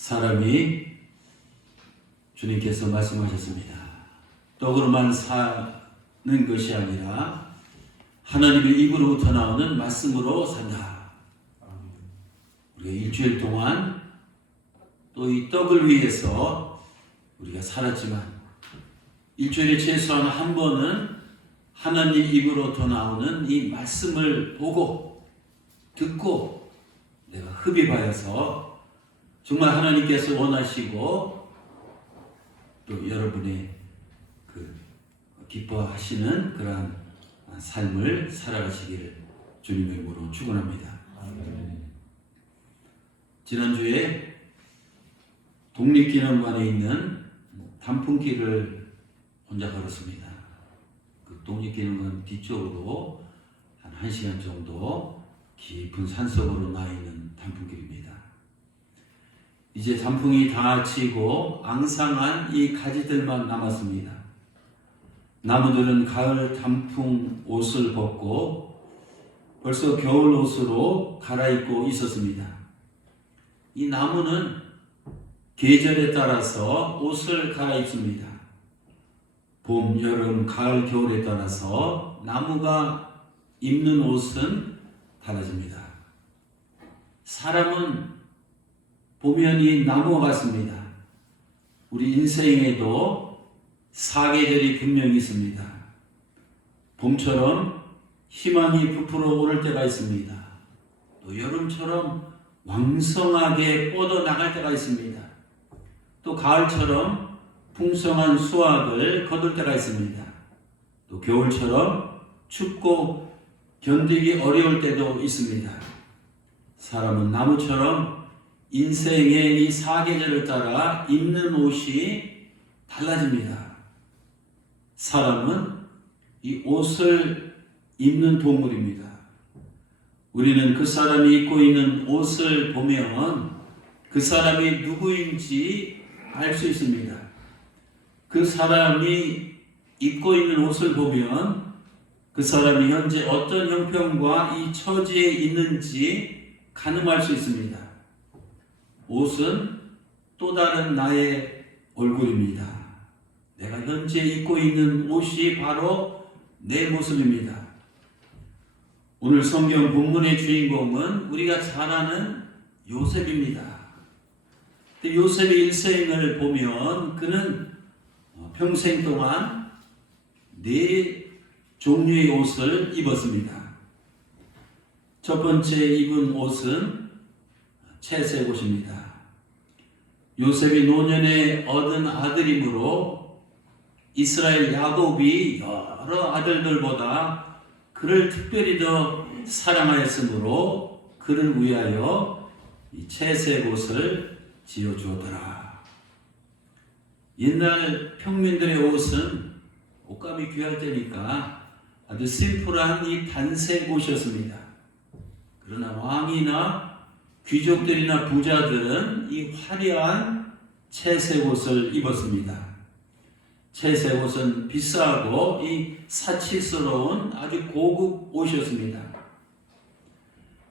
사람이 주님께서 말씀하셨습니다. 떡으로만 사는 것이 아니라 하나님의 입으로부터 나오는 말씀으로 산다. 우리가 일주일 동안 또 이 떡을 위해서 우리가 살았지만 일주일에 최소한 한 번은 하나님 입으로부터 나오는 이 말씀을 보고 듣고 내가 흡입하여서 정말 하나님께서 원하시고 또 여러분의 기뻐하시는 그러한 삶을 살아가시기를 주님의 이름으로 축원합니다. 지난주에 독립기념관에 있는 단풍길을 혼자 걸었습니다. 그 독립기념관 뒤쪽으로 한 1시간 정도 깊은 산속으로 나 있는 단풍길입니다. 이제 단풍이 다 지고 앙상한 이 가지들만 남았습니다. 나무들은 가을 단풍 옷을 벗고 벌써 겨울 옷으로 갈아입고 있었습니다. 이 나무는 계절에 따라서 옷을 갈아입습니다. 봄, 여름, 가을, 겨울에 따라서 나무가 입는 옷은 달라집니다. 사람은 보면 이 나무와 같습니다. 우리 인생에도 사계절이 분명히 있습니다. 봄처럼 희망이 부풀어 오를 때가 있습니다. 또 여름처럼 왕성하게 뻗어나갈 때가 있습니다. 또 가을처럼 풍성한 수확을 거둘 때가 있습니다. 또 겨울처럼 춥고 견디기 어려울 때도 있습니다. 사람은 나무처럼 인생의 이 사계절을 따라 입는 옷이 달라집니다. 사람은 이 옷을 입는 동물입니다. 우리는 그 사람이 입고 있는 옷을 보면 그 사람이 누구인지 알 수 있습니다. 그 사람이 입고 있는 옷을 보면 그 사람이 현재 어떤 형편과 이 처지에 있는지 가늠할 수 있습니다. 옷은 또 다른 나의 얼굴입니다. 내가 현재 입고 있는 옷이 바로 내 모습입니다. 오늘 성경 본문의 주인공은 우리가 잘 아는 요셉입니다. 요셉의 일생을 보면 그는 평생 동안 4종류의 옷을 입었습니다. 첫 번째 입은 옷은 채색 옷입니다. 요셉이 노년에 얻은 아들이므로 이스라엘 야곱이 여러 아들들보다 그를 특별히 더 사랑하였으므로 그를 위하여 이 채색 옷을 지어주었더라. 옛날 평민들의 옷은 옷감이 귀할 때니까 아주 심플한 이 단색 옷이었습니다. 그러나 왕이나 귀족들이나 부자들은 이 화려한 채색 옷을 입었습니다. 채색 옷은 비싸고 이 사치스러운 아주 고급 옷이었습니다.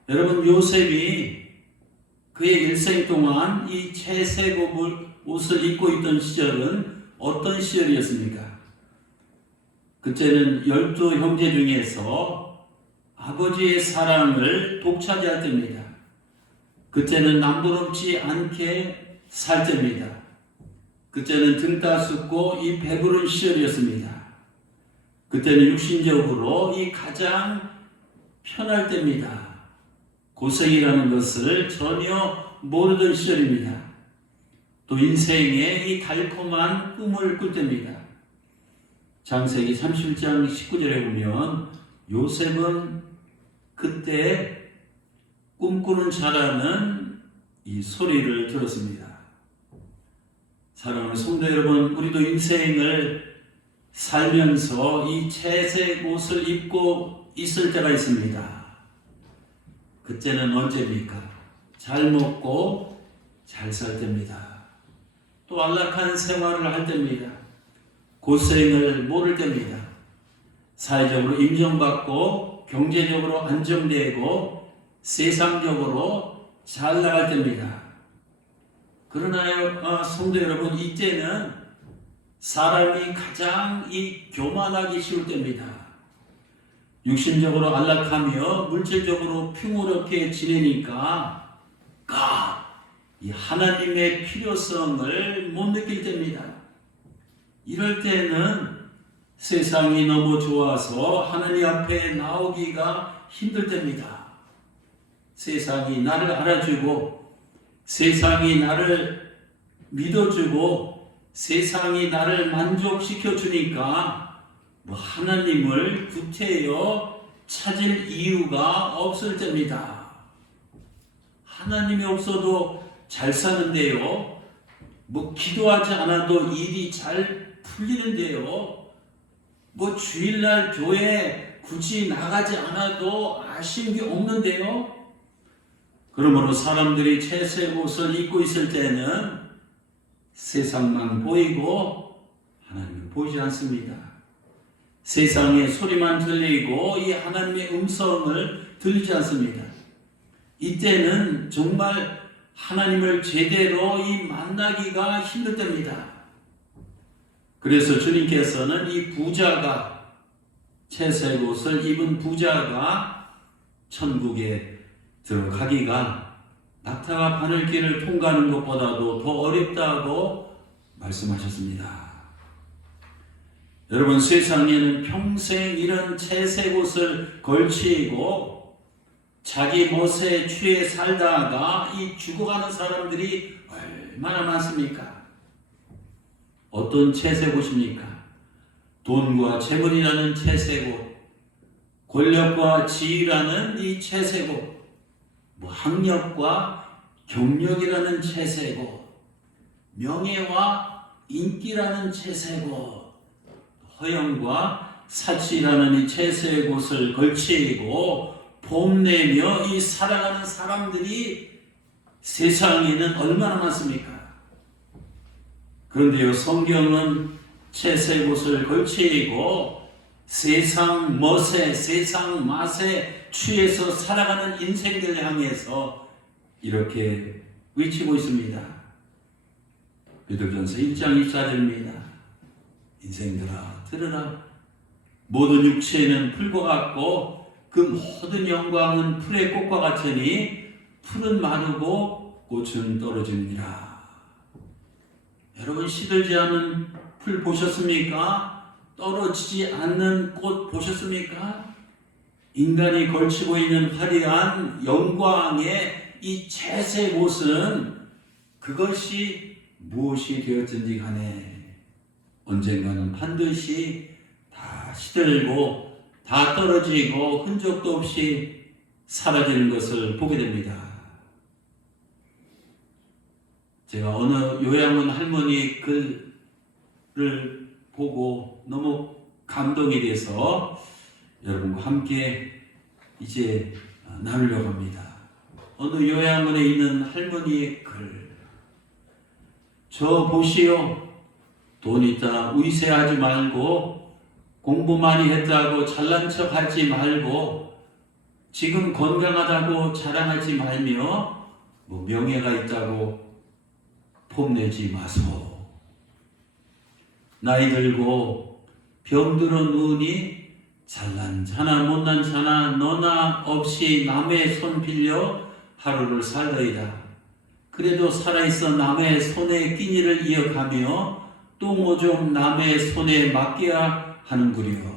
여러분, 요셉이 그의 일생 동안 이 채색 옷을 입고 있던 시절은 어떤 시절이었습니까? 그때는 12 형제 중에서 아버지의 사랑을 독차지할 때입니다. 그때는 남부럽지 않게 살 때입니다. 그때는 등 따숩고 이 배부른 시절이었습니다. 그때는 육신적으로 이 가장 편할 때입니다. 고생이라는 것을 전혀 모르던 시절입니다. 또 인생의 이 달콤한 꿈을 꿀 때입니다. 창세기 37장 19절에 보면 요셉은 그때 꿈꾸는 자라는 이 소리를 들었습니다. 사랑하는 성도 여러분, 우리도 인생을 살면서 이 채색 옷을 입고 있을 때가 있습니다. 그때는 언제입니까? 잘 먹고 잘 살 때입니다. 또 안락한 생활을 할 때입니다. 고생을 모를 때입니다. 사회적으로 인정받고 경제적으로 안정되고 세상적으로 잘 나갈 때입니다. 그러나요, 성도 여러분, 이때는 사람이 가장 교만하기 쉬울 때입니다. 육신적으로 안락하며 물질적으로 평화롭게 지내니까 이 하나님의 필요성을 못 느낄 때입니다. 이럴 때는 세상이 너무 좋아서 하나님 앞에 나오기가 힘들 때입니다. 세상이 나를 알아주고, 세상이 나를 믿어주고, 세상이 나를 만족시켜 주니까 하나님을 구태여 찾을 이유가 없을 때입니다. 하나님이 없어도 잘 사는데요. 기도하지 않아도 일이 잘 풀리는데요. 주일날 교회 굳이 나가지 않아도 아쉬운 게 없는데요. 그러므로 사람들이 채색 옷을 입고 있을 때는 세상만 보이고 하나님은 보이지 않습니다. 세상의 소리만 들리고 이 하나님의 음성을 들리지 않습니다. 이때는 정말 하나님을 제대로 만나기가 힘들 때입니다. 그래서 주님께서는 이 부자가, 채색 옷을 입은 부자가 천국에 들어가기가 낙타가 바늘길을 통과하는 것보다도 더 어렵다고 말씀하셨습니다. 여러분, 세상에는 평생 이런 채색 옷을 걸치고 자기 멋에 취해 살다가 죽어가는 사람들이 얼마나 많습니까? 어떤 채색 옷입니까? 돈과 재물이라는 채색 옷, 권력과 지위라는 이 채색 옷, 학력과 경력이라는 채색 옷, 명예와 인기라는 채색 옷, 허영과 사치라는 이 채색 옷을 걸치고 봄내며 살아가는 사람들이 세상에는 얼마나 많습니까? 그런데요, 성경은 채색 옷을 걸치고 세상 멋에, 세상 맛에 취해서 살아가는 인생들 향해서 이렇게 외치고 있습니다. 베드로전서 1장 24절입니다. 인생들아 들으라. 모든 육체는 풀과 같고 그 모든 영광은 풀의 꽃과 같으니 풀은 마르고 꽃은 떨어집니다. 여러분, 시들지 않은 풀 보셨습니까? 떨어지지 않는 꽃 보셨습니까? 인간이 걸치고 있는 화려한 영광의 이 채색 옷은 그것이 무엇이 되었든지 간에 언젠가는 반드시 다 시들고 다 떨어지고 흔적도 없이 사라지는 것을 보게 됩니다. 제가 어느 요양원 할머니 글을 보고 너무 감동이 돼서 여러분과 함께 이제 나누려고 합니다. 어느 요양원에 있는 할머니의 글. 저 보시오. 돈 있다 위세하지 말고 공부 많이 했다고 잘난 척 하지 말고 지금 건강하다고 자랑하지 말며 명예가 있다고 폼내지 마소. 나이 들고 병들어 누우니 잘난 자나 못난 자나 너나 없이 남의 손 빌려 하루를 살더이다. 그래도 살아있어 남의 손에 끼니를 이어가며 또 모종 남의 손에 맡겨야 하는구려.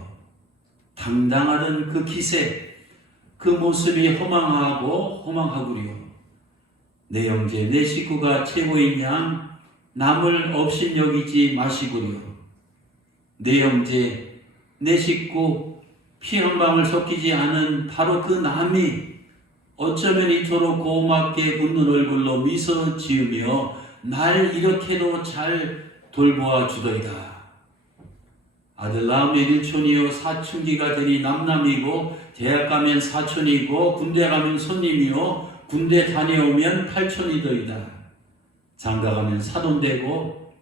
당당하던 그 기세, 그 모습이 허망하구려. 내 형제 내 식구가 최고인 양 남을 업신여기지 마시구려. 내 형제 내 식구 피 한 방울 섞이지 않은 바로 그 남이 어쩌면 이토록 고맙게 웃는 얼굴로 미소 지으며 날 이렇게도 잘 돌보아 주더이다. 아들 낳으면 일촌이요 사춘기가 되니 남남이고 대학 가면 사촌이고 군대 가면 손님이요 군대 다녀오면 팔촌이더이다. 장가 가면 사돈되고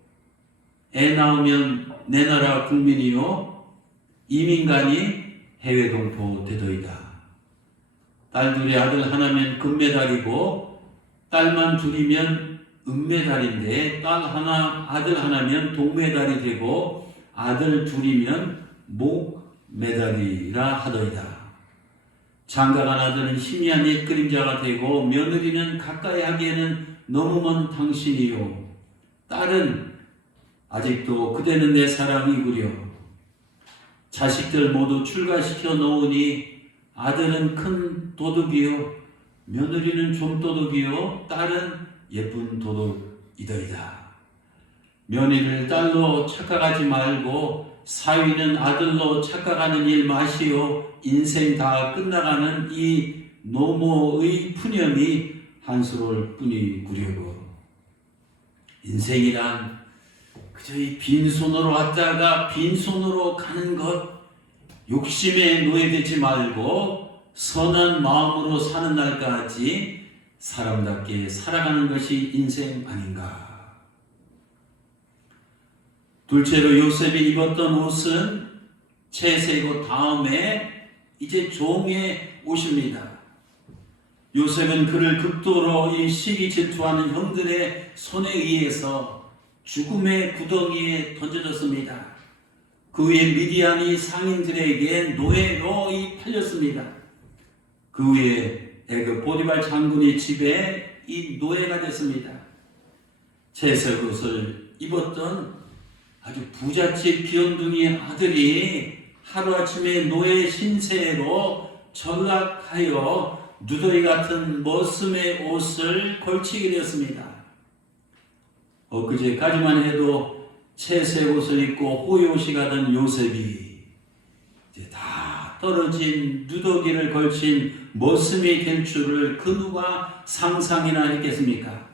애 낳으면 내 나라 국민이요 이민간이 해외 동포 되더이다. 딸 둘에 아들 하나면 금메달이고 딸만 둘이면 은메달인데 딸 하나, 아들 하나면 동메달이 되고 아들 둘이면 목메달이라 하더이다. 장가간 아들은 희미한 옛 그림자가 되고 며느리는 가까이 하기에는 너무 먼 당신이요. 딸은 아직도 그대는 내 사랑이구려. 자식들 모두 출가시켜 놓으니 아들은 큰 도둑이요. 며느리는 좀도둑이요. 딸은 예쁜 도둑이더이다. 며느리를 딸로 착각하지 말고 사위는 아들로 착각하는 일 마시오. 인생 다 끝나가는 이 노모의 푸념이 한스러울 뿐이구려고. 인생이란 그저 이 빈손으로 왔다가 빈손으로 가는 것, 욕심에 노예되지 말고 선한 마음으로 사는 날까지 사람답게 살아가는 것이 인생 아닌가. 둘째로 요셉이 입었던 옷은 채색옷 다음에 이제 종의 옷입니다. 요셉은 그를 극도로 이 시기 질투하는 형들의 손에 의해서 죽음의 구덩이에 던져졌습니다. 그 후에 미디안이 상인들에게 노예로 팔렸습니다. 그 후에 애굽 보디발 장군의 집에 이 노예가 됐습니다. 채색옷을 입었던 아주 부잣집 귀염둥이 아들이 하루아침에 노예 신세로 전락하여 누더기 같은 머슴의 옷을 걸치게 되었습니다. 엊그제까지만 해도 채색 옷을 입고 호요시 가던 요셉이 이제 다 떨어진 누더기를 걸친 머슴이 될 줄을 그 누가 상상이나 했겠습니까?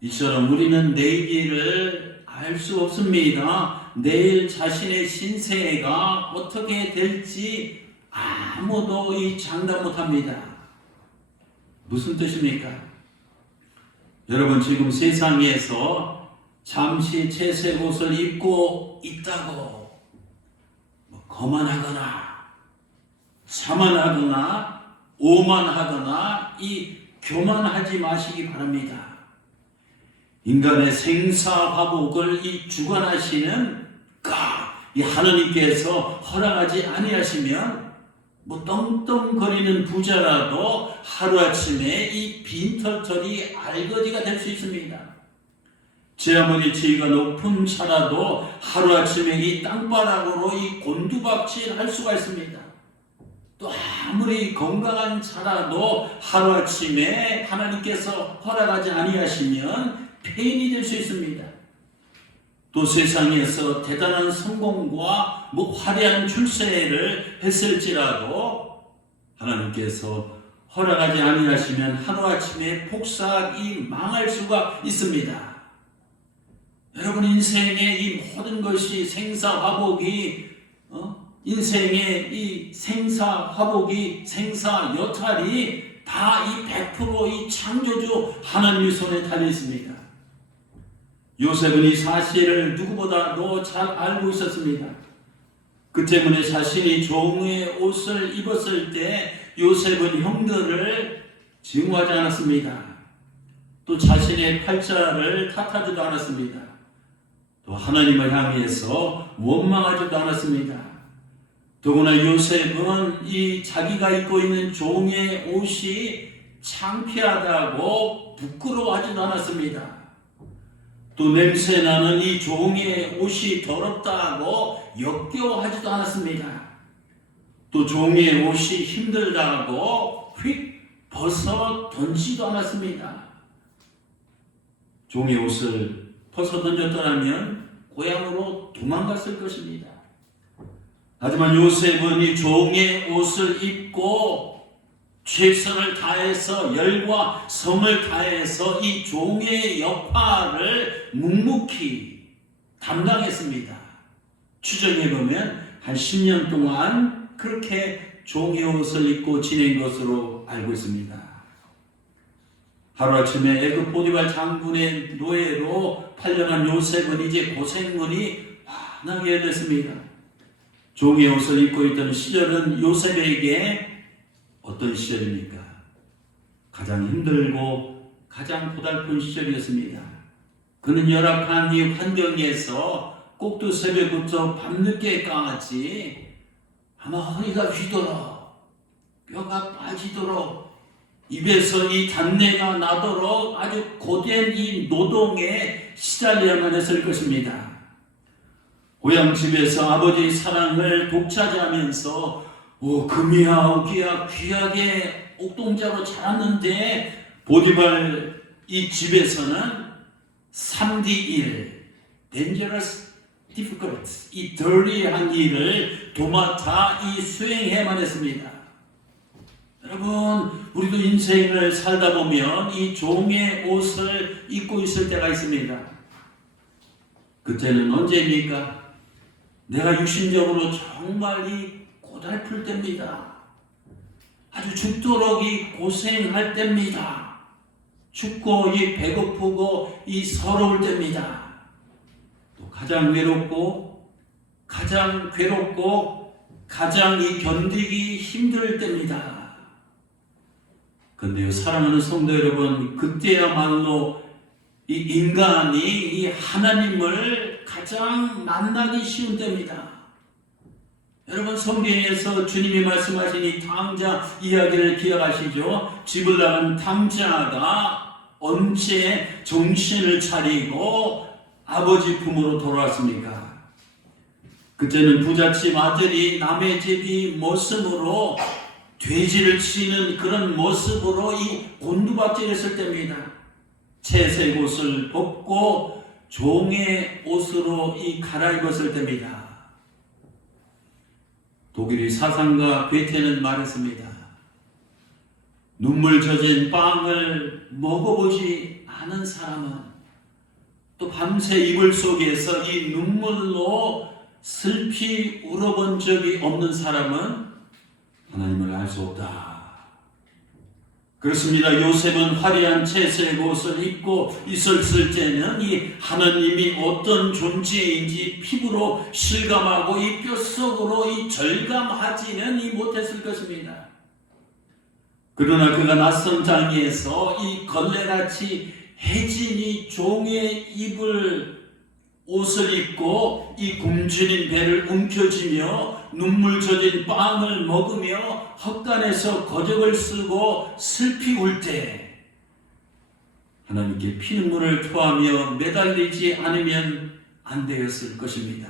이처럼 우리는 내일을 알 수 없습니다. 내일 자신의 신세가 어떻게 될지 아무도 장담 못합니다. 무슨 뜻입니까? 여러분, 지금 세상에서 잠시 채색 옷을 입고 있다고 거만하거나 자만하거나 오만하거나 교만하지 마시기 바랍니다. 인간의 생사화복을 주관하시는 이 하나님께서 허락하지 아니하시면 떵떵거리는 부자라도 하루아침에 빈털털이 알거지가 될 수 있습니다. 제 아무리 지위가 높은 차라도 하루아침에 땅바닥으로 곤두박질 할 수가 있습니다. 또 아무리 건강한 차라도 하루아침에 하나님께서 허락하지 아니하시면 폐인이 될 수 있습니다. 또 세상에서 대단한 성공과 화려한 출세를 했을지라도 하나님께서 허락하지 아니하시면 하루아침에 폭삭이 망할 수가 있습니다. 여러분, 인생의 모든 것이 생사화복이 인생의 생사화복이 생사여탈이 다 100% 창조주 하나님의 손에 달려 있습니다. 요셉은 이 사실을 누구보다도 잘 알고 있었습니다. 그 때문에 자신이 종의 옷을 입었을 때 요셉은 형들을 증오하지 않았습니다. 또 자신의 팔자를 탓하지도 않았습니다. 또 하나님을 향해서 원망하지도 않았습니다. 더구나 요셉은 자기가 입고 있는 종의 옷이 창피하다고 부끄러워하지도 않았습니다. 또 냄새나는 종의 옷이 더럽다고 역겨워하지도 않았습니다. 또 종의 옷이 힘들다고 휙 벗어 던지지도 않았습니다. 종의 옷을 벗어 던졌더라면 고향으로 도망갔을 것입니다. 하지만 요셉은 종의 옷을 입고 최선을 다해서 열과 성을 다해서 종의 역할을 묵묵히 담당했습니다. 추정해보면 한 10년 동안 그렇게 종의 옷을 입고 지낸 것으로 알고 있습니다. 하루아침에 애굽 보디발 장군의 노예로 팔려간 요셉은 이제 고생문이 환하게 열렸습니다. 종의 옷을 입고 있던 시절은 요셉에게 어떤 시절입니까? 가장 힘들고 가장 고달픈 시절이었습니다. 그는 열악한 이 환경에서 꼭두 새벽부터 밤늦게까지 아마 허리가 휘돌아 뼈가 빠지도록 입에서 이 단내가 나도록 아주 고된 이 노동에 시달려야만 했을 것입니다. 고향집에서 아버지의 사랑을 독차지하면서 금이야 옥이야 귀하게 옥동자로 자랐는데 보디발 이 집에서는 3D1 Dangerous Difficult 이 dirty한 일을 도맡아 이 수행해야만 했습니다. 여러분, 우리도 인생을 살다 보면 이 종의 옷을 입고 있을 때가 있습니다. 그때는 언제입니까? 내가 육신적으로 정말 이 고달플 때입니다. 아주 죽도록 이 고생할 때입니다. 춥고 이 배고프고 이 서러울 때입니다. 또 가장 외롭고 가장 괴롭고 가장 이 견디기 힘들 때입니다. 근데요, 사랑하는 성도 여러분, 그때야말로 이 인간이 이 하나님을 가장 만나기 쉬운 때입니다. 여러분, 성경에서 주님이 말씀하신 이 탕자 이야기를 기억하시죠? 집을 나간 탕자가 언제 정신을 차리고 아버지 품으로 돌아왔습니까? 그때는 부잣집 아들이 남의 집 모습으로 돼지를 치는 그런 모습으로 이 곤두박질했을 때입니다. 채색 옷을 벗고 종의 옷으로 이 갈아입었을 때입니다. 독일의 사상가 괴테는 말했습니다. 눈물 젖은 빵을 먹어보지 않은 사람은 또 밤새 이불 속에서 이 눈물로 슬피 울어본 적이 없는 사람은 하나님을 알 수 없다. 그렇습니다. 요셉은 화려한 채색 옷을 입고 있었을 때는 이 하나님이 어떤 존재인지 피부로 실감하고 이 뼛속으로 이 절감하지는 못했을 것입니다. 그러나 그가 낯선 땅에서 이 걸레같이 해진 이 종의 입을 옷을 입고 이 굶주린 배를 움켜쥐며 눈물 젖은 빵을 먹으며 헛간에서 거적을 쓰고 슬피 울 때 하나님께 피눈물을 토하며 매달리지 않으면 안 되었을 것입니다.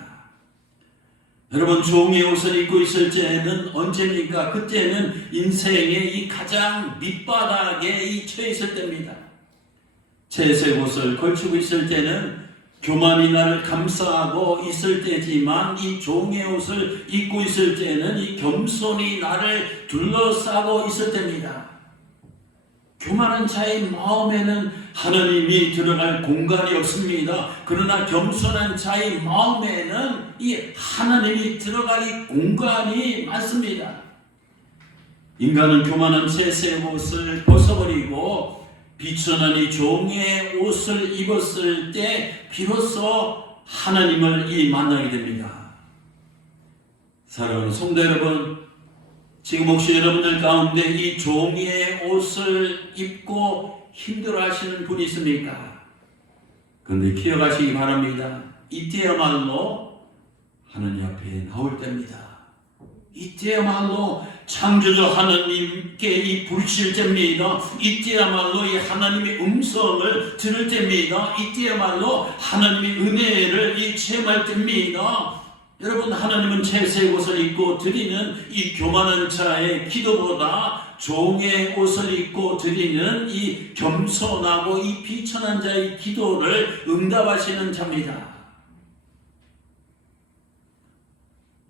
여러분, 종의 옷을 입고 있을 때는 언제입니까? 그때는 인생의 이 가장 밑바닥에 이 처해 있을 때입니다. 채색 옷을 걸치고 있을 때는 교만이 나를 감싸고 있을 때지만 이 종의 옷을 입고 있을 때는 이 겸손이 나를 둘러싸고 있을 때입니다. 교만한 자의 마음에는 하나님이 들어갈 공간이 없습니다. 그러나 겸손한 자의 마음에는 이 하나님이 들어갈 이 공간이 많습니다. 인간은 교만한 채색 옷을 벗어버리고 비천한 이 종의 옷을 입었을 때 비로소 하나님을 만나게 됩니다. 사랑하는 성도 여러분, 지금 혹시 여러분들 가운데 이 종의 옷을 입고 힘들어하시는 분이 있습니까? 그런데 기억하시기 바랍니다. 이때야말로 하나님 앞에 나올 때입니다. 이때야말로 창조주 하나님께 이 부르실 때입니다. 이때야말로 이 하나님의 음성을 들을 때입니다. 이때야말로 하나님의 은혜를 이 체험할 때입니다. 여러분, 하나님은 채색 옷을 입고 드리는 이 교만한 자의 기도보다 종의 옷을 입고 드리는 이 겸손하고 이 비천한 자의 기도를 응답하시는 자입니다.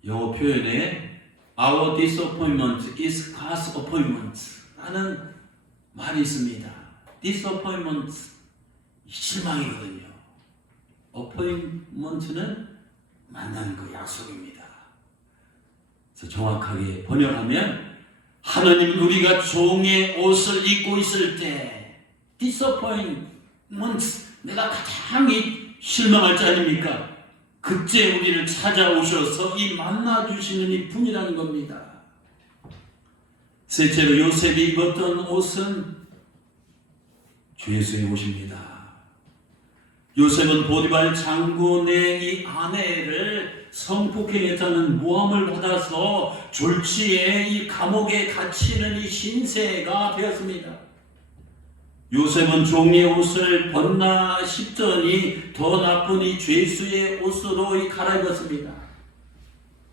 영어 표현에 Our disappointment is God's appointment 라는 말이 있습니다. disappointment, 실망이거든요. appointment는 만나는 그 약속입니다. 그래서 정확하게 번역하면 하나님은 우리가 종의 옷을 입고 있을 때 disappointment, 내가 가장 실망할 자 아닙니까? 그때 우리를 찾아오셔서 이 만나주시는 이 분이라는 겁니다. 셋째로 요셉이 입었던 옷은 주 예수의 오십니다. 요셉은 보디발 장군의 이 아내를 성폭행했다는 모함을 받아서 졸지에 이 감옥에 갇히는 이 신세가 되었습니다. 요셉은 종의 옷을 벗나 싶더니 더 나쁜 이 죄수의 옷으로 갈아입었습니다.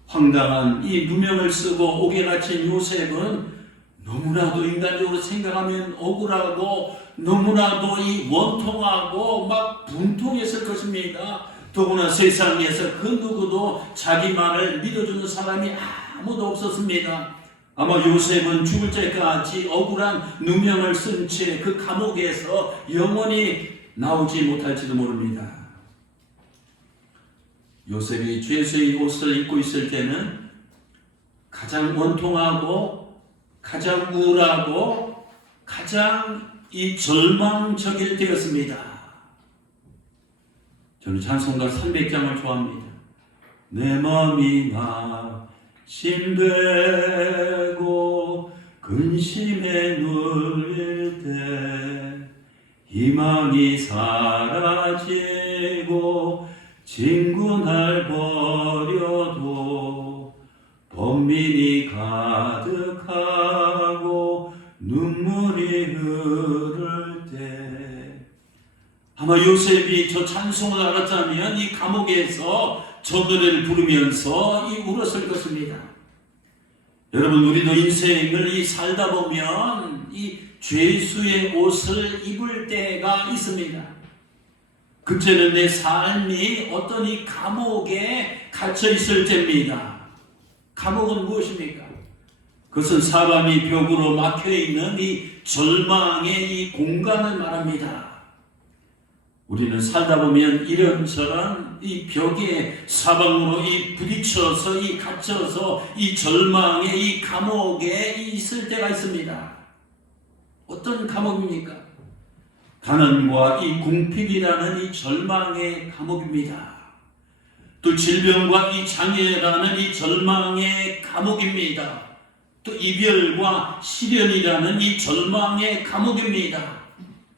황당한 이 누명을 쓰고 옥에 갇힌 요셉은 너무나도 인간적으로 생각하면 억울하고 너무나도 이 원통하고 막 분통했을 것입니다. 더구나 세상에서 그 누구도 자기 말을 믿어주는 사람이 아무도 없었습니다. 아마 요셉은 죽을 때까지 억울한 누명을 쓴 채 그 감옥에서 영원히 나오지 못할지도 모릅니다. 요셉이 죄수의 옷을 입고 있을 때는 가장 원통하고 가장 우울하고 가장 이 절망적일 때였습니다. 저는 찬송가 300장을 좋아합니다. 내 마음이 낙심되고 근심에 눌릴 때 희망이 사라지고 친구 날 버려도 번민이 가득하고 눈물이 흐를 때 아마 요셉이 저 찬송을 알았다면 이 감옥에서 저 노래를 부르면서 울었을 것입니다. 여러분, 우리도 인생을 살다 보면 이 죄수의 옷을 입을 때가 있습니다. 그때는 내 삶이 어떤 이 감옥에 갇혀 있을 때입니다. 감옥은 무엇입니까? 그것은 사방이 벽으로 막혀있는 이 절망의 이 공간을 말합니다. 우리는 살다 보면 이런저런 이 벽에 사방으로 부딪혀서 갇혀서 이 절망의 이 감옥에 있을 때가 있습니다. 어떤 감옥입니까? 가난과 이 궁핍이라는 이 절망의 감옥입니다. 또 질병과 이 장애라는 이 절망의 감옥입니다. 또 이별과 시련이라는 이 절망의 감옥입니다.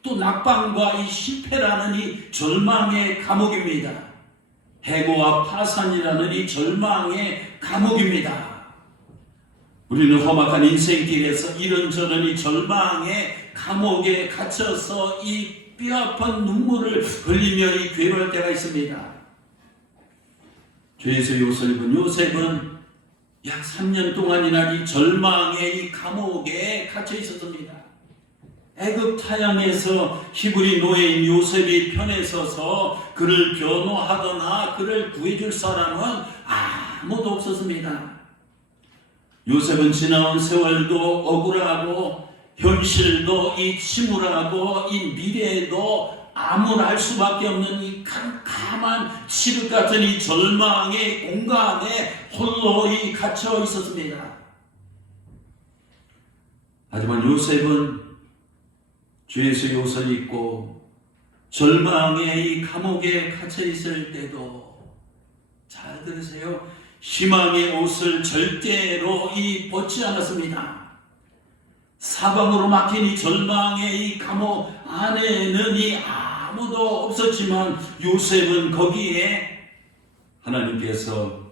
또 낙방과 이 실패라는 이 절망의 감옥입니다. 해고와 파산이라는 이 절망의 감옥입니다. 우리는 험악한 인생길에서 이런저런 이 절망의 감옥에 갇혀서 이 뼈아픈 눈물을 흘리며 괴로울 때가 있습니다. 죄에서 옷을 입은 요셉은 약 3년 동안이나 이 절망의 이 감옥에 갇혀 있었습니다. 애굽 타향에서 히브리 노예인 요셉이 편에 서서 그를 변호하거나 그를 구해줄 사람은 아무도 없었습니다. 요셉은 지나온 세월도 억울하고 현실도 이 침울하고 이 미래도 아무나 알 수밖에 없는 이 캄캄한 칠흑 같은 이 절망의 공간에 홀로 갇혀 있었습니다. 하지만 요셉은 죄에서 옷을 입고 절망의 이 감옥에 갇혀 있을 때도 잘 들으세요. 희망의 옷을 절대로 벗지 않았습니다. 사방으로 막힌 이 절망의 이 감옥 안에는 아무도 없었지만 요셉은 거기에 하나님께서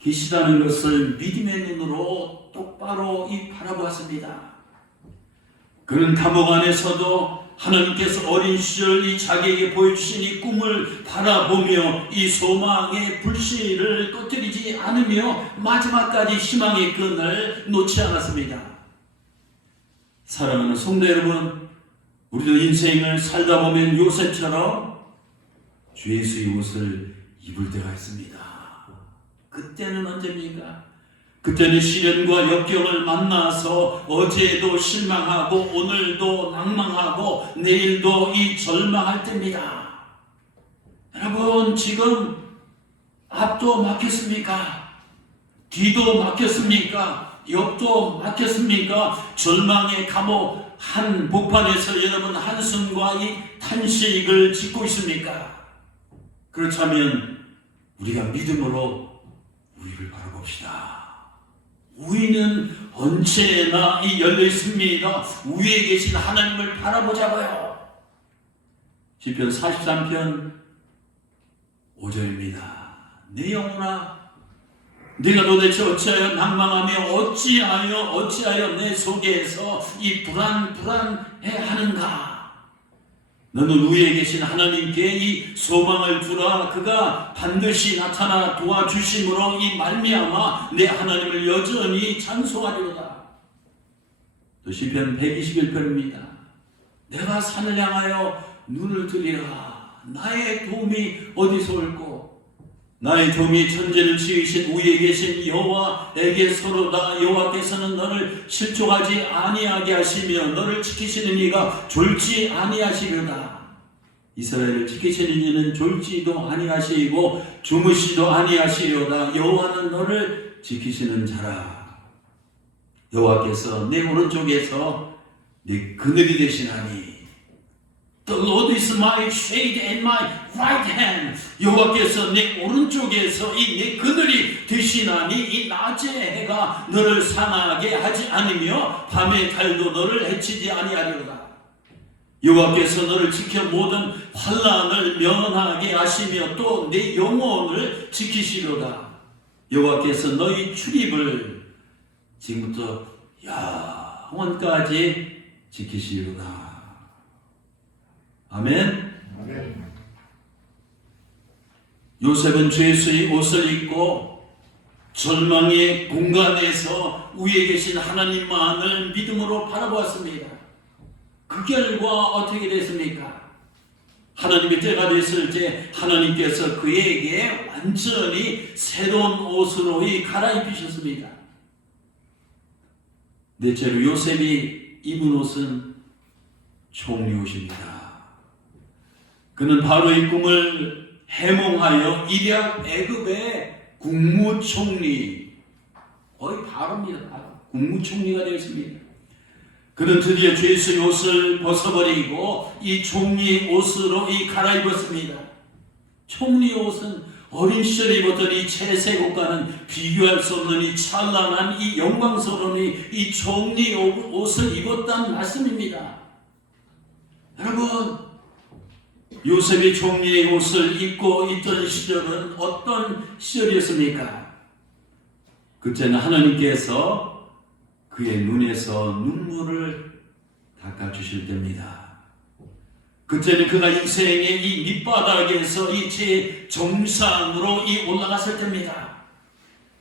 계시다는 것을 믿음의 눈으로 똑바로 바라보았습니다. 그는 감옥 안에서도 하나님께서 어린 시절 자기에게 보여주신 이 꿈을 바라보며 이 소망의 불씨를 꺼뜨리지 않으며 마지막까지 희망의 끈을 놓지 않았습니다. 사랑하는 성도 여러분, 우리도 인생을 살다 보면 요셉처럼 주 예수의 옷을 입을 때가 있습니다. 그때는 언제입니까? 그때는 시련과 역경을 만나서 어제도 실망하고 오늘도 낭망하고 내일도 절망할 때입니다. 여러분, 지금 앞도 막혔습니까? 뒤도 막혔습니까? 옆도 막혔습니까? 절망의 감옥 한복판에서 여러분 한숨과 탄식을 짓고 있습니까? 그렇다면 우리가 믿음으로 우리를 바라봅시다. 우리는 언제나 열려 있습니다. 위에 계신 하나님을 바라보자고요. 시편 43편 5절입니다. 내 영혼아, 네가 도대체 어찌하여 낭망하며 어찌하여 내 속에서 이 불안해 하는가? 너는 위에 계신 하나님께 이 소망을 두라. 그가 반드시 나타나 도와주심으로 이 말미암아 내 하나님을 여전히 찬송하리로다. 또 시편 121편입니다. 내가 산을 향하여 눈을 들이라. 나의 도움이 어디서 올꼬? 나의 도움이 천재를 지으신 위에 계신 여호와에게서로다. 여호와께서는 너를 실족하지 아니하게 하시며 너를 지키시는 이가 졸지 아니하시려다. 이스라엘을 지키시는 이는 졸지도 아니하시고 주무시도 아니하시려다. 여호와는 너를 지키시는 자라. 여호와께서 내 오른쪽에서 네 그늘이 되시나니 The Lord is my shade and my right hand. 여호와께서 내 오른쪽에서 이 내 그늘이 되시나니 이 낮의 해가 너를 상하게 하지 않으며 밤의 달도 너를 해치지 아니하리로다. 여호와께서 너를 지켜 모든 환난을 면하게 하시며 또 내 영혼을 지키시로다. 여호와께서 너희 출입을 지금부터 영원까지 지키시리로다. 아멘. 아멘. 요셉은 죄수의 옷을 입고 절망의 공간에서 위에 계신 하나님만을 믿음으로 바라보았습니다. 그 결과 어떻게 됐습니까? 하나님의 때가 됐을 때 하나님께서 그에게 완전히 새로운 옷으로 갈아입히셨습니다. 넷째로 요셉이 입은 옷은 총리 옷입니다. 그는 바로의 꿈을 해몽하여 이략 애굽의 국무총리, 거의 바로입니다. 바로. 국무총리가 되었습니다. 그는 드디어 죄수의 옷을 벗어버리고 이 총리 옷으로 갈아입었습니다. 총리 옷은 어린 시절에 입었던 이 채색 옷과는 비교할 수 없는 이 찬란한 이 영광스러운 이 총리 옷을 입었다는 말씀입니다. 여러분, 요셉이 총리의 옷을 입고 있던 시절은 어떤 시절이었습니까? 그때는 하나님께서 그의 눈에서 눈물을 닦아주실 때입니다. 그때는 그가 인생의 이 밑바닥에서 이 제정상으로 올라갔을 때입니다.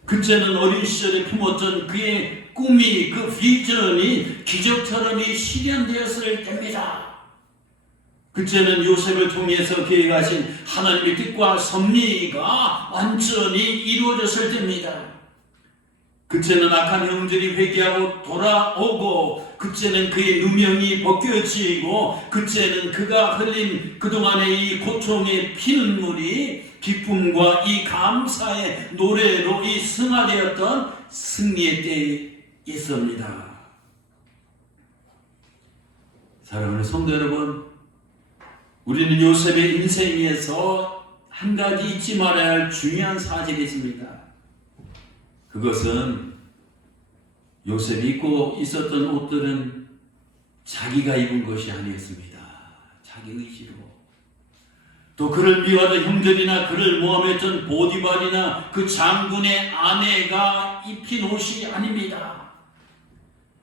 그때는 어린 시절에 품었던 그의 꿈이, 그 비전이 기적처럼 실현되었을 때입니다. 그때는 요셉을 통해서 계획하신 하나님의 뜻과 섭리가 완전히 이루어졌을 때입니다. 그때는 악한 형들이 회개하고 돌아오고, 그때는 그의 누명이 벗겨지고, 그때는 그가 흘린 그동안의 이 고통의 피눈물이 기쁨과 이 감사의 노래로 승화되었던 승리의 때에 있습니다. 사랑하는 성도 여러분, 우리는 요셉의 인생에서 한 가지 잊지 말아야 할 중요한 사실이 있습니다. 그것은 요셉이 입고 있었던 옷들은 자기가 입은 것이 아니었습니다. 자기 의지로. 또 그를 미워하던 형들이나 그를 모함했던 보디발이나 그 장군의 아내가 입힌 옷이 아닙니다.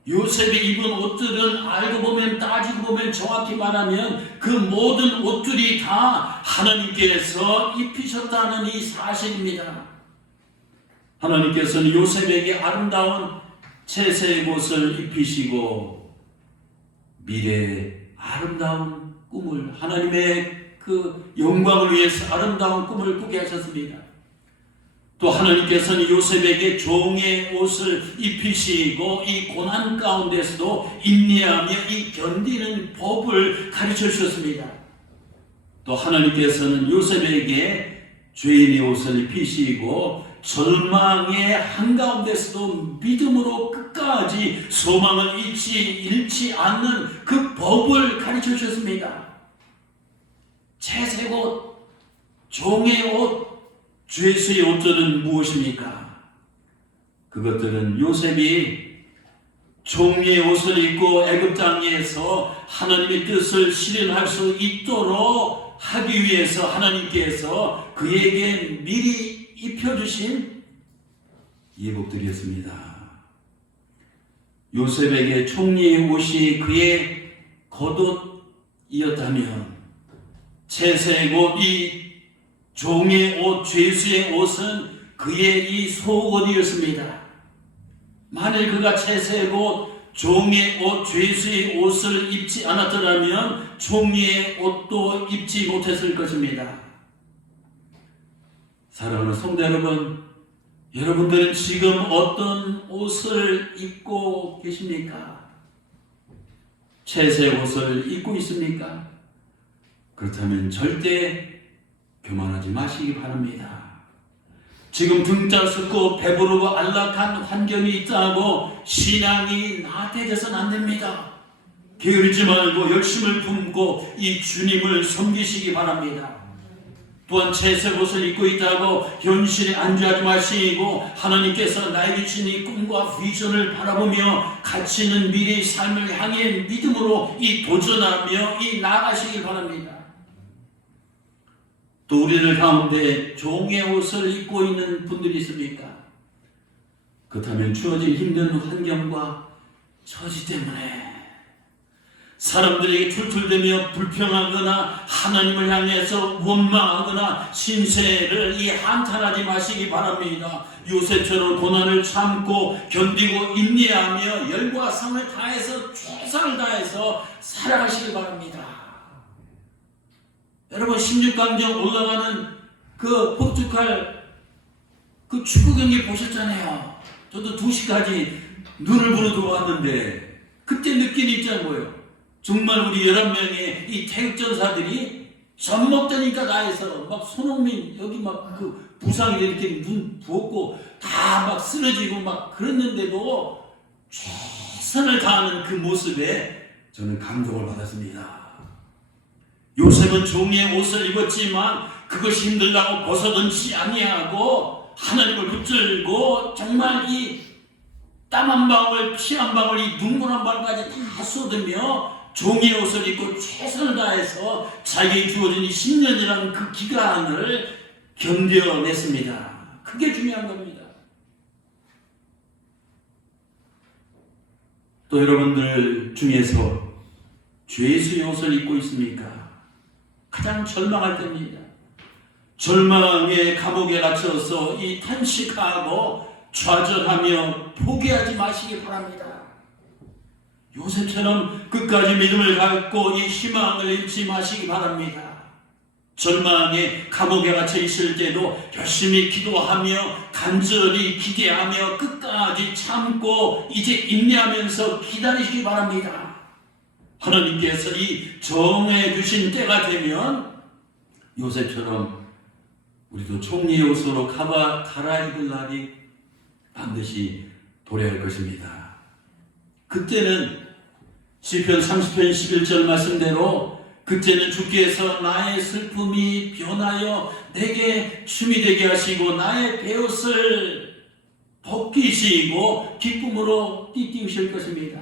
요셉이 입은 옷들은 알고 보면, 따지고 보면, 정확히 말하면 그 모든 옷들이 다 하나님께서 입히셨다는 이 사실입니다. 하나님께서는 요셉에게 아름다운 채색 옷을 입히시고 미래의 아름다운 꿈을, 하나님의 그 영광을 위해서 아름다운 꿈을 꾸게 하셨습니다. 또 하나님께서는 요셉에게 종의 옷을 입히시고 이 고난 가운데서도 인내하며 견디는 법을 가르쳐 주셨습니다. 또 하나님께서는 요셉에게 죄인의 옷을 입히시고 절망의 한가운데서도 믿음으로 끝까지 소망을 잃지 않는 그 법을 가르쳐 주셨습니다. 채색 옷, 종의 옷, 죄수의 옷들은 무엇입니까? 그것들은 요셉이 종류의 옷을 입고 애굽 땅에서 하나님의 뜻을 실현할 수 있도록 하기 위해서 하나님께서 그에게 미리 입혀주신 예복들이었습니다. 요셉에게 총리의 옷이 그의 겉옷이었다면 채색 옷, 이 종의 옷, 죄수의 옷은 그의 이 속옷이었습니다. 만일 그가 채색 옷, 종의 옷, 죄수의 옷을 입지 않았더라면 총리의 옷도 입지 못했을 것입니다. 사랑하는 성도 여러분, 여러분들은 지금 어떤 옷을 입고 계십니까? 채색 옷을 입고 있습니까? 그렇다면 절대 교만하지 마시기 바랍니다. 지금 등짝 섰고 배부르고 안락한 환경이 있다고 신앙이 나태해져서는 안 됩니다. 게으르지 말고 열심을 품고 이 주님을 섬기시기 바랍니다. 또한 채색 옷을 입고 있다고 현실에 안주하지 마시고 하나님께서 나에게 주신 이 꿈과 비전을 바라보며 가치 있는 미래의 삶을 향해 믿음으로 이 도전하며 이 나아가시길 바랍니다. 또 우리들 가운데 종의 옷을 입고 있는 분들이 있습니까? 그렇다면 주어진 힘든 환경과 처지 때문에 사람들에게 툴툴대며 불평하거나 하나님을 향해서 원망하거나 신세를 한탄하지 마시기 바랍니다. 요셉처럼 고난을 참고 견디고 인내하며 열과 성을 다해서 최선을 다해서 살아가시기 바랍니다. 여러분 16강정 올라가는 그 포르투갈 그 축구 경기 보셨잖아요. 저도 2시까지 눈을 부르러 들어왔는데 그때 느낀 입장 뭐예요? 정말 우리 11명의 이 태극전사들이 젖먹더니까 다해서 막 손흥민 여기 막 그 부상이 이렇게 눈 부었고 다 막 쓰러지고 막 그랬는데도 최선을 다하는 그 모습에 저는 감동을 받았습니다. 요셉은 종의 옷을 입었지만 그것이 힘들다고 벗어던지지 아니하고 하나님을 붙들고 정말 이 땀 한 방울, 피 한 방울, 이 눈물 한 방울까지 다 쏟으며 종의 옷을 입고 최선을 다해서 자기에게 주어진 이 10년이라는 그 기간을 견뎌냈습니다. 그게 중요한 겁니다. 또 여러분들 중에서 죄수의 옷을 입고 있습니까? 가장 절망할 때입니다. 절망의 감옥에 갇혀서 이 탄식하고 좌절하며 포기하지 마시기 바랍니다. 요셉처럼 끝까지 믿음을 갖고 이 희망을 잃지 마시기 바랍니다. 절망의 감옥에 갇혀 있을 때도 열심히 기도하며 간절히 기대하며 끝까지 참고 이제 인내하면서 기다리시기 바랍니다. 하나님께서 이 정해 주신 때가 되면 요셉처럼 우리도 총리의 옷으로 갈아입을 날이 반드시 도래할 것입니다. 그때는 시편 30편 11절 말씀대로 그때는 주께서 나의 슬픔이 변하여 내게 춤이 되게 하시고 나의 베옷을 벗기시고 기쁨으로 띠띠우실 것입니다.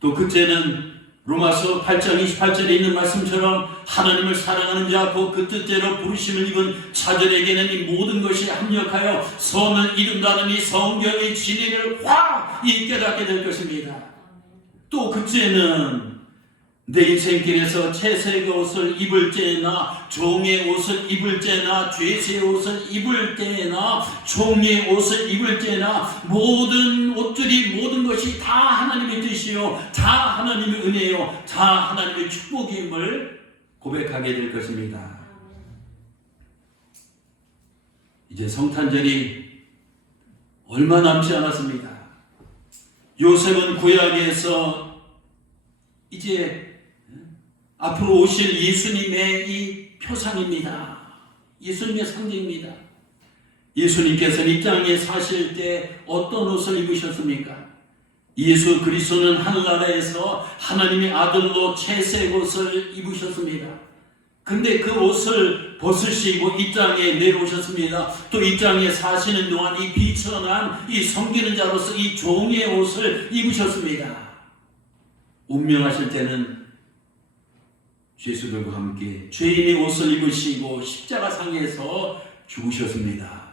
또 그때는 로마서 8장 28절에 있는 말씀처럼 하나님을 사랑하는 자 그 뜻대로 부르심을 입은 자들에게는 이 모든 것이 합력하여 선을 이룬다는 이 성경의 진리를 확 깨닫게 될 것입니다. 또 그때는 내 인생길에서 채색 옷을 입을 때나 종의 옷을 입을 때나 죄수의 옷을 입을 때나 종의 옷을 입을 때나 모든 옷들이 모든 것이 다 하나님의 뜻이요 다 하나님의 은혜요 다 하나님의 축복임을 고백하게 될 것입니다. 이제 성탄절이 얼마 남지 않았습니다. 요셉은 구약에서 이제 앞으로 오실 예수님의 이 표상입니다. 예수님의 상징입니다. 예수님께서는 이 땅에 사실 때 어떤 옷을 입으셨습니까? 예수 그리스도는 하늘나라에서 하나님의 아들로 채색 옷을 입으셨습니다. 근데 그 옷을 벗으시고 이 땅에 내려오셨습니다. 또 이 땅에 사시는 동안 이 비천한 이 섬기는 자로서 이 종의 옷을 입으셨습니다. 운명하실 때는 죄수들과 함께 죄인의 옷을 입으시고 십자가상에서 죽으셨습니다.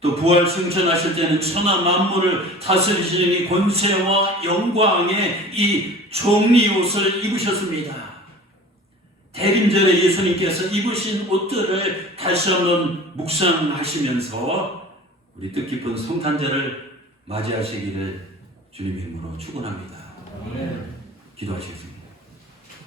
또 부활 승천하실 때는 천하 만물을 다스리시는 이 권세와 영광의 이 종리 옷을 입으셨습니다. 대림절에 예수님께서 입으신 옷들을 다시 한번 묵상하시면서 우리 뜻깊은 성탄절을 맞이하시기를 주님의 이름으로 축원합니다. 기도하시겠습니다.